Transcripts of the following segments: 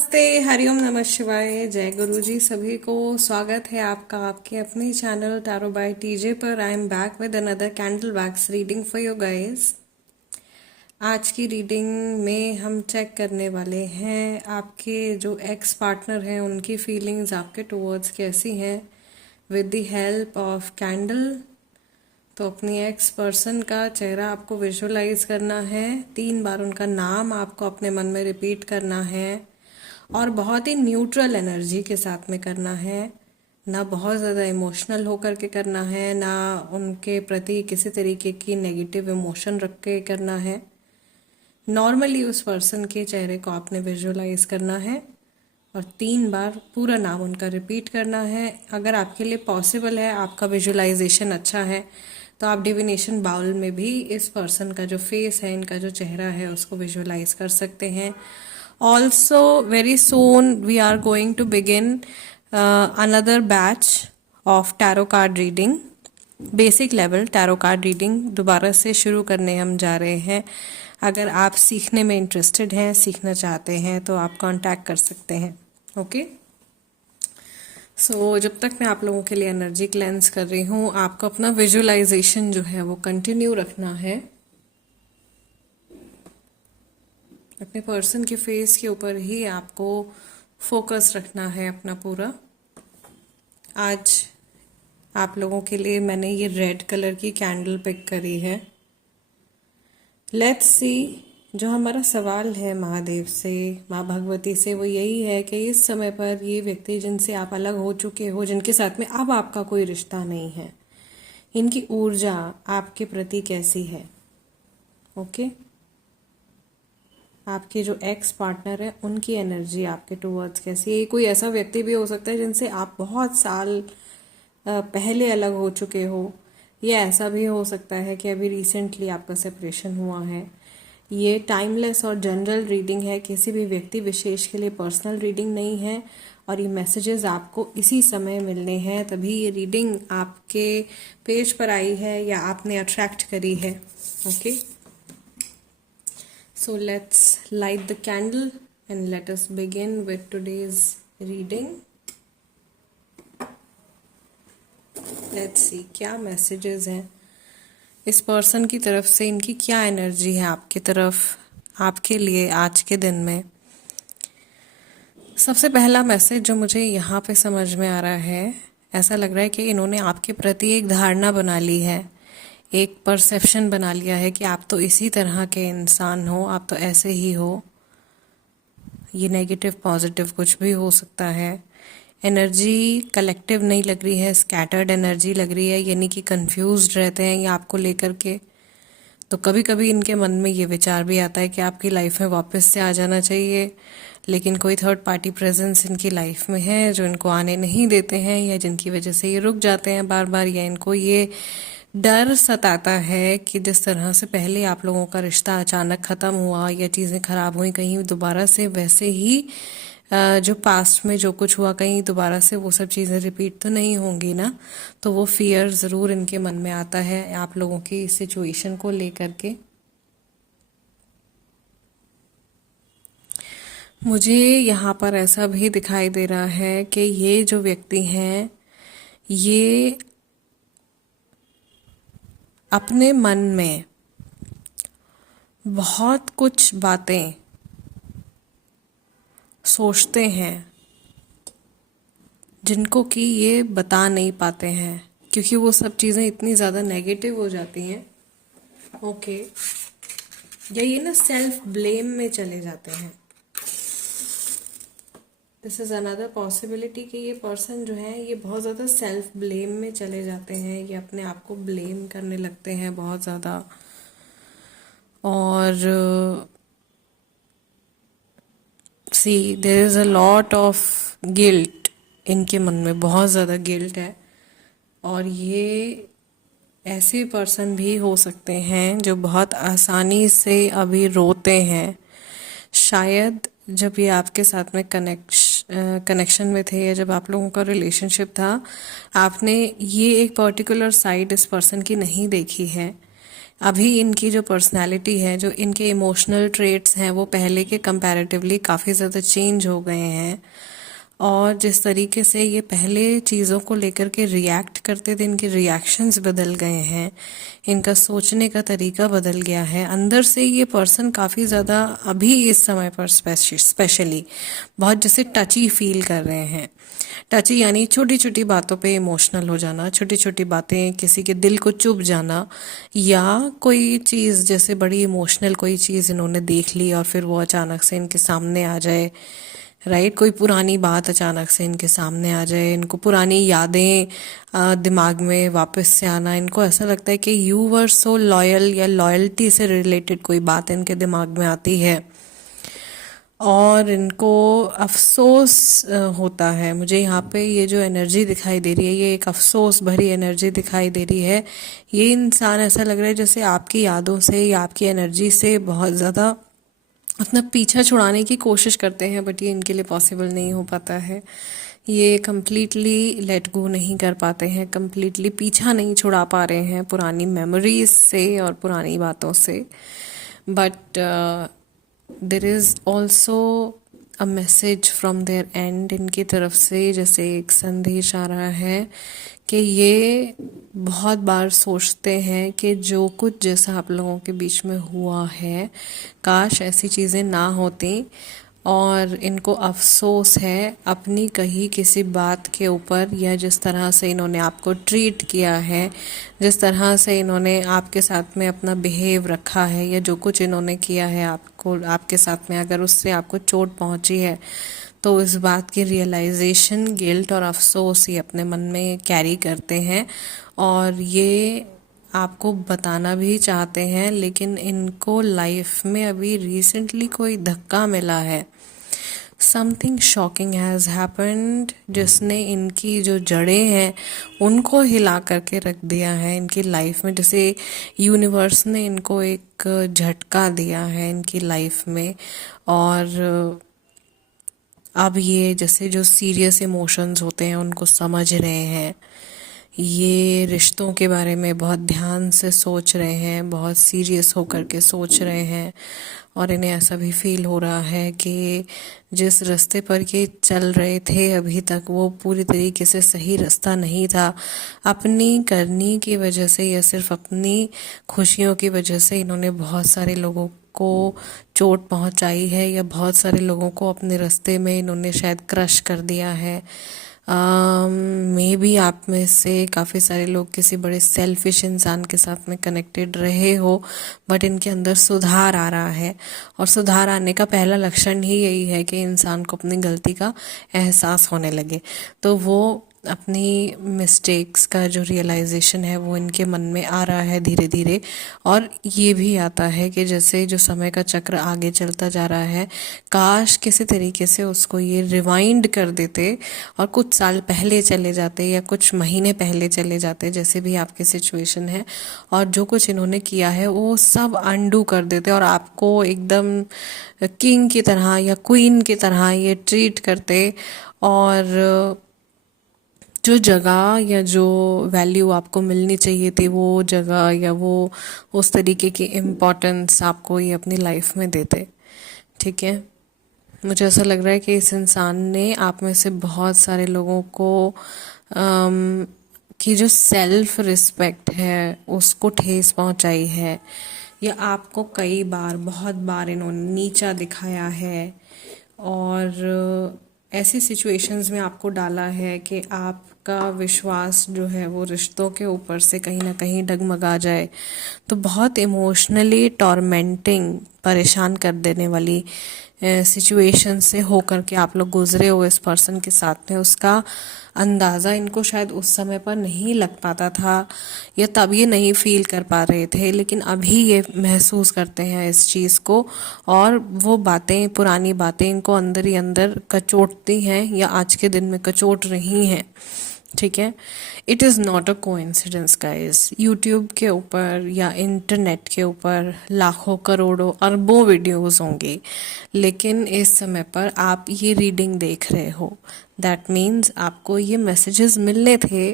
नमस्ते, हरिओम, नमः शिवाय, जय गुरु जी। सभी को स्वागत है आपका आपके अपने चैनल टैरो बाय टीजे पर। I am back with another candle wax reading for you guys. आज की रीडिंग में हम चेक करने वाले हैं आपके जो एक्स पार्टनर हैं उनकी फीलिंग्स आपके टुवर्ड्स कैसी हैं with the help of candle. तो अपनी एक्स पर्सन का चेहरा आपको विजुअलाइज करना है, 3 बार उनका नाम आपको अपने मन में रिपीट करना है और बहुत ही न्यूट्रल एनर्जी के साथ में करना है। ना बहुत ज़्यादा इमोशनल होकर के करना है, ना उनके प्रति किसी तरीके की नेगेटिव इमोशन रख के करना है। नॉर्मली उस पर्सन के चेहरे को आपने विजुअलाइज करना है और 3 बार पूरा नाम उनका रिपीट करना है। अगर आपके लिए पॉसिबल है, आपका विजुअलाइजेशन अच्छा है, तो आप डिविनेशन बाउल में भी इस पर्सन का जो फेस है, इनका जो चेहरा है, उसको विजुअलाइज कर सकते हैं। Also very soon we are going to begin another batch of tarot card reading, basic level tarot card reading दोबारा से शुरू करने हम जा रहे हैं। अगर आप सीखने में इंटरेस्टेड हैं, सीखना चाहते हैं, तो आप कांटेक्ट कर सकते हैं। ओके, सो जब तक मैं आप लोगों के लिए एनर्जी क्लेंस कर रही हूँ, आपको अपना विजुअलाइजेशन जो है वो कंटिन्यू रखना है। अपने पर्सन के फेस के ऊपर ही आपको फोकस रखना है अपना पूरा। आज आप लोगों के लिए मैंने ये रेड कलर की कैंडल पिक करी है। लेट्स सी, जो हमारा सवाल है महादेव से, माँ भगवती से, वो यही है कि इस समय पर ये व्यक्ति जिनसे आप अलग हो चुके हो, जिनके साथ में अब आपका कोई रिश्ता नहीं है, इनकी ऊर्जा आपके प्रति कैसी है। ओके, आपके जो एक्स पार्टनर है उनकी एनर्जी आपके टुवर्ड्स कैसी है। ये कोई ऐसा व्यक्ति भी हो सकता है जिनसे आप बहुत साल पहले अलग हो चुके हो, या ऐसा भी हो सकता है कि अभी रिसेंटली आपका सेपरेशन हुआ है। ये टाइमलेस और जनरल रीडिंग है, किसी भी व्यक्ति विशेष के लिए पर्सनल रीडिंग नहीं है। और ये मैसेजेस आपको इसी समय मिलने हैं, तभी ये रीडिंग आपके पेज पर आई है या आपने अट्रैक्ट करी है। Okay, so let's light the candle and let us begin with today's reading. Let's see क्या मैसेजेस हैं इस पर्सन की तरफ से, इनकी क्या एनर्जी है आपकी तरफ, आपके लिए आज के दिन में। सबसे पहला मैसेज जो मुझे यहाँ पे समझ में आ रहा है, ऐसा लग रहा है कि इन्होंने आपके प्रति एक धारणा बना ली है, एक परसेप्शन बना लिया है कि आप तो इसी तरह के इंसान हो, आप तो ऐसे ही हो। ये नेगेटिव पॉजिटिव कुछ भी हो सकता है। एनर्जी कलेक्टिव नहीं लग रही है, स्कैटर्ड एनर्जी लग रही है, यानी कि कंफ्यूज्ड रहते हैं ये आपको लेकर के। तो कभी कभी इनके मन में ये विचार भी आता है कि आपकी लाइफ में वापस से आ जाना चाहिए, लेकिन कोई थर्ड पार्टी प्रेजेंस इनकी लाइफ में है जो इनको आने नहीं देते हैं, या जिनकी वजह से ये रुक जाते हैं बार बार, या इनको ये डर सताता है कि जिस तरह से पहले आप लोगों का रिश्ता अचानक ख़त्म हुआ या चीज़ें ख़राब हुई, कहीं दोबारा से वैसे ही जो पास्ट में जो कुछ हुआ, कहीं दोबारा से वो सब चीज़ें रिपीट तो नहीं होंगी ना। तो वो फियर ज़रूर इनके मन में आता है आप लोगों की सिचुएशन को लेकर के। मुझे यहाँ पर ऐसा भी दिखाई दे रहा है कि ये जो व्यक्ति हैं, ये अपने मन में बहुत कुछ बातें सोचते हैं जिनको कि ये बता नहीं पाते हैं, क्योंकि वो सब चीज़ें इतनी ज़्यादा नेगेटिव हो जाती हैं। ओके, या ये ना सेल्फ ब्लेम में चले जाते हैं। दिस इज़ अनदर पॉसिबिलिटी कि ये पर्सन जो है ये बहुत ज़्यादा सेल्फ ब्लेम में चले जाते हैं, ये अपने आप को ब्लेम करने लगते हैं बहुत ज़्यादा। और see there is a lot of guilt, इनके मन में बहुत ज़्यादा गिल्ट है। और ये ऐसे पर्सन भी हो सकते हैं जो बहुत आसानी से अभी रोते हैं। शायद जब ये आपके साथ में कनेक्शन में थे, या जब आप लोगों का रिलेशनशिप था, आपने ये एक पर्टिकुलर साइड इस पर्सन की नहीं देखी है। अभी इनकी जो पर्सनालिटी है, जो इनके इमोशनल ट्रेट्स हैं, वो पहले के कंपैरेटिवली काफ़ी ज़्यादा चेंज हो गए हैं। और जिस तरीके से ये पहले चीज़ों को लेकर के रिएक्ट करते थे, इनके रिएक्शंस बदल गए हैं, इनका सोचने का तरीका बदल गया है। अंदर से ये पर्सन काफ़ी ज़्यादा अभी इस समय पर स्पेशली बहुत जैसे टची फील कर रहे हैं। टची यानी छोटी छोटी बातों पे इमोशनल हो जाना, छोटी छोटी बातें किसी के दिल को चुभ जाना, या कोई चीज़ जैसे बड़ी इमोशनल कोई चीज़ इन्होंने देख ली और फिर वो अचानक से इनके सामने आ जाए, राइट। कोई पुरानी बात अचानक से इनके सामने आ जाए, इनको पुरानी यादें दिमाग में वापस से आना, इनको ऐसा लगता है कि यू वर सो लॉयल, या लॉयल्टी से रिलेटेड कोई बात इनके दिमाग में आती है और इनको अफसोस होता है। मुझे यहाँ पे ये जो एनर्जी दिखाई दे रही है, ये एक अफसोस भरी एनर्जी दिखाई दे रही है। ये इंसान ऐसा लग रहा है जैसे आपकी यादों से या आपकी एनर्जी से बहुत ज़्यादा अपना पीछा छुड़ाने की कोशिश करते हैं, बट ये इनके लिए पॉसिबल नहीं हो पाता है। ये कम्प्लीटली लेट गो नहीं कर पाते हैं, कम्प्लीटली पीछा नहीं छुड़ा पा रहे हैं पुरानी मेमोरीज से और पुरानी बातों से। But there is also a message from there end, इनकी तरफ से जैसे एक संदेश आ रहा है कि ये बहुत बार सोचते हैं कि जो कुछ जैसा आप लोगों के बीच में हुआ है, काश ऐसी चीज़ें ना होती। और इनको अफसोस है अपनी कही किसी बात के ऊपर, या जिस तरह से इन्होंने आपको ट्रीट किया है, जिस तरह से इन्होंने आपके साथ में अपना बिहेव रखा है, या जो कुछ इन्होंने किया है आपको, आपके साथ में अगर उससे आपको चोट पहुंची है, तो इस बात की रियलाइजेशन, गिल्ट और अफसोस ये अपने मन में कैरी करते हैं और ये आपको बताना भी चाहते हैं। लेकिन इनको लाइफ में अभी रिसेंटली कोई धक्का मिला है, समथिंग शॉकिंग हैज़ हैपेंड, जिसने इनकी जो जड़ें हैं उनको हिला करके रख दिया है इनकी लाइफ में। जैसे यूनिवर्स ने इनको एक झटका दिया है इनकी लाइफ में, और अब ये जैसे जो सीरियस इमोशंस होते हैं उनको समझ रहे हैं। ये रिश्तों के बारे में बहुत ध्यान से सोच रहे हैं, बहुत सीरियस होकर के सोच रहे हैं, और इन्हें ऐसा भी फील हो रहा है कि जिस रास्ते पर ये चल रहे थे अभी तक, वो पूरी तरीके से सही रास्ता नहीं था। अपनी करनी की वजह से या सिर्फ अपनी खुशियों की वजह से इन्होंने बहुत सारे लोगों को चोट पहुंचाई है, या बहुत सारे लोगों को अपने रास्ते में इन्होंने शायद क्रश कर दिया है। मे बी आप में से काफ़ी सारे लोग किसी बड़े सेल्फिश इंसान के साथ में कनेक्टेड रहे हो, बट इनके अंदर सुधार आ रहा है। और सुधार आने का पहला लक्षण ही यही है कि इंसान को अपनी गलती का एहसास होने लगे, तो वो अपनी मिस्टेक्स का जो रियलाइजेशन है वो इनके मन में आ रहा है धीरे धीरे। और ये भी आता है कि जैसे जो समय का चक्र आगे चलता जा रहा है, काश किसी तरीके से उसको ये रिवाइंड कर देते और कुछ साल पहले चले जाते या कुछ महीने पहले चले जाते, जैसे भी आपकी सिचुएशन है, और जो कुछ इन्होंने किया है वो सब अनडू कर देते और आपको एकदम किंग की तरह या क्वीन की तरह ये ट्रीट करते। और जो जगह या जो वैल्यू आपको मिलनी चाहिए थी, वो जगह या वो उस तरीके की इम्पोर्टेंस आपको ये अपनी लाइफ में देते। ठीक है, मुझे ऐसा लग रहा है कि इस इंसान ने आप में से बहुत सारे लोगों को की जो सेल्फ रिस्पेक्ट है उसको ठेस पहुंचाई है, या आपको कई बार बहुत बार इन्होंने नीचा दिखाया है, और ऐसी सिचुएशंस में आपको डाला है कि आपका विश्वास जो है वो रिश्तों के ऊपर से कहीं ना कहीं डगमगा जाए। तो बहुत इमोशनली टॉर्मेंटिंग, परेशान कर देने वाली सिचुएशन से होकर के आप लोग गुजरे हो इस पर्सन के साथ में, उसका अंदाज़ा इनको शायद उस समय पर नहीं लग पाता था, या तब ये नहीं फील कर पा रहे थे, लेकिन अभी ये महसूस करते हैं इस चीज़ को, और वो बातें, पुरानी बातें इनको अंदर ही अंदर कचोटती हैं या आज के दिन में कचोट रही हैं। ठीक है, it is not a coincidence guys. YouTube के ऊपर या इंटरनेट के ऊपर लाखों करोड़ों अरबों वीडियोस होंगे, लेकिन इस समय पर आप ये रीडिंग देख रहे हो, दैट मीन्स आपको ये मैसेजेस मिलने थे।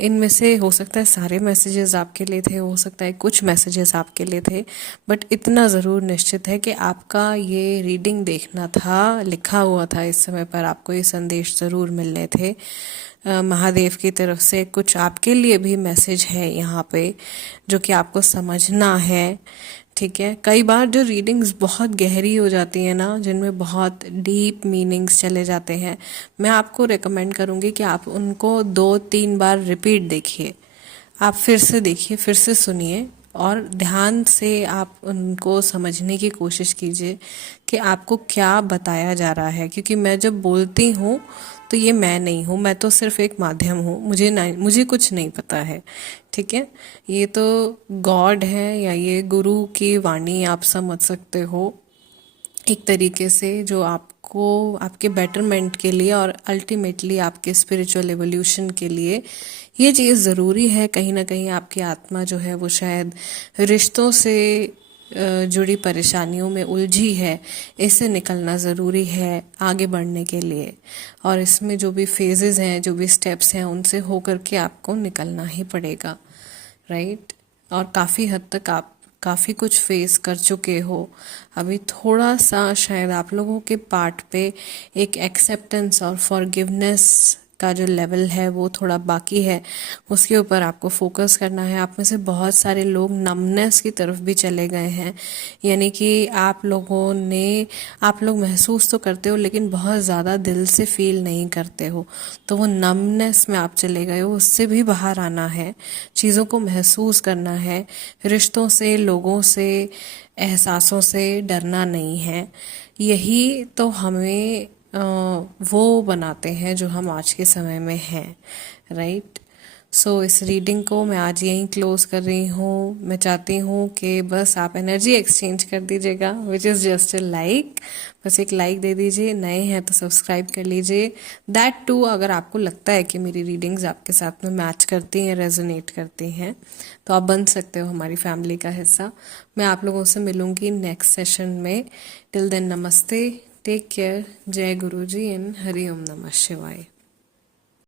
इनमें से हो सकता है सारे मैसेजेस आपके लिए थे, हो सकता है कुछ मैसेजेस आपके लिए थे, बट इतना ज़रूर निश्चित है कि आपका ये रीडिंग देखना था, लिखा हुआ था इस समय पर आपको ये संदेश ज़रूर मिलने थे। महादेव की तरफ से कुछ आपके लिए भी मैसेज है यहाँ पे, जो कि आपको समझना है। ठीक है, कई बार जो रीडिंग्स बहुत गहरी हो जाती है ना, जिनमें बहुत डीप मीनिंग्स चले जाते हैं, मैं आपको रेकमेंड करूँगी कि आप उनको 2-3 बार रिपीट देखिए। आप फिर से देखिए, फिर से सुनिए और ध्यान से आप उनको समझने की कोशिश कीजिए कि आपको क्या बताया जा रहा है। क्योंकि मैं जब बोलती हूँ तो ये मैं नहीं हूँ, मैं तो सिर्फ एक माध्यम हूँ, मुझे कुछ नहीं पता है। ठीक है, ये तो गॉड है या ये गुरु की वाणी आप समझ सकते हो एक तरीके से, जो आपको आपके बेटरमेंट के लिए और अल्टीमेटली आपके स्पिरिचुअल एवोल्यूशन के लिए ये चीज़ ज़रूरी है। कहीं ना कहीं आपकी आत्मा जो है वो शायद रिश्तों से जुड़ी परेशानियों में उलझी है, इससे निकलना ज़रूरी है आगे बढ़ने के लिए। और इसमें जो भी फेजेस हैं, जो भी स्टेप्स हैं, उनसे होकर के आपको निकलना ही पड़ेगा, राइट। और काफ़ी हद तक आप काफ़ी कुछ फेस कर चुके हो। अभी थोड़ा सा शायद आप लोगों के पार्ट पे एक एक्सेप्टेंस और फॉरगिवनेस का जो लेवल है वो थोड़ा बाकी है, उसके ऊपर आपको फोकस करना है। आप में से बहुत सारे लोग नमनेस की तरफ भी चले गए हैं, यानी कि आप लोग महसूस तो करते हो लेकिन बहुत ज़्यादा दिल से फील नहीं करते हो, तो वो नमनेस में आप चले गए हो। उससे भी बाहर आना है, चीज़ों को महसूस करना है, रिश्तों से, लोगों से, एहसासों से डरना नहीं है। यही तो हमें वो बनाते हैं जो हम आज के समय में हैं, राइट। सो इस रीडिंग को मैं आज यहीं क्लोज कर रही हूँ। मैं चाहती हूँ कि बस आप एनर्जी एक्सचेंज कर दीजिएगा, which is just a like. बस एक लाइक दे दीजिए, नए हैं तो सब्सक्राइब कर लीजिए। दैट टू, अगर आपको लगता है कि मेरी रीडिंग्स आपके साथ में मैच करती हैं, रेजोनेट करती हैं, तो आप बन सकते हो हमारी फैमिली का हिस्सा। मैं आप लोगों से मिलूंगी नेक्स्ट सेशन में। टिल देन, नमस्ते, टेक केयर, जय गुरु जी एंड हरि ओम नमः शिवाय।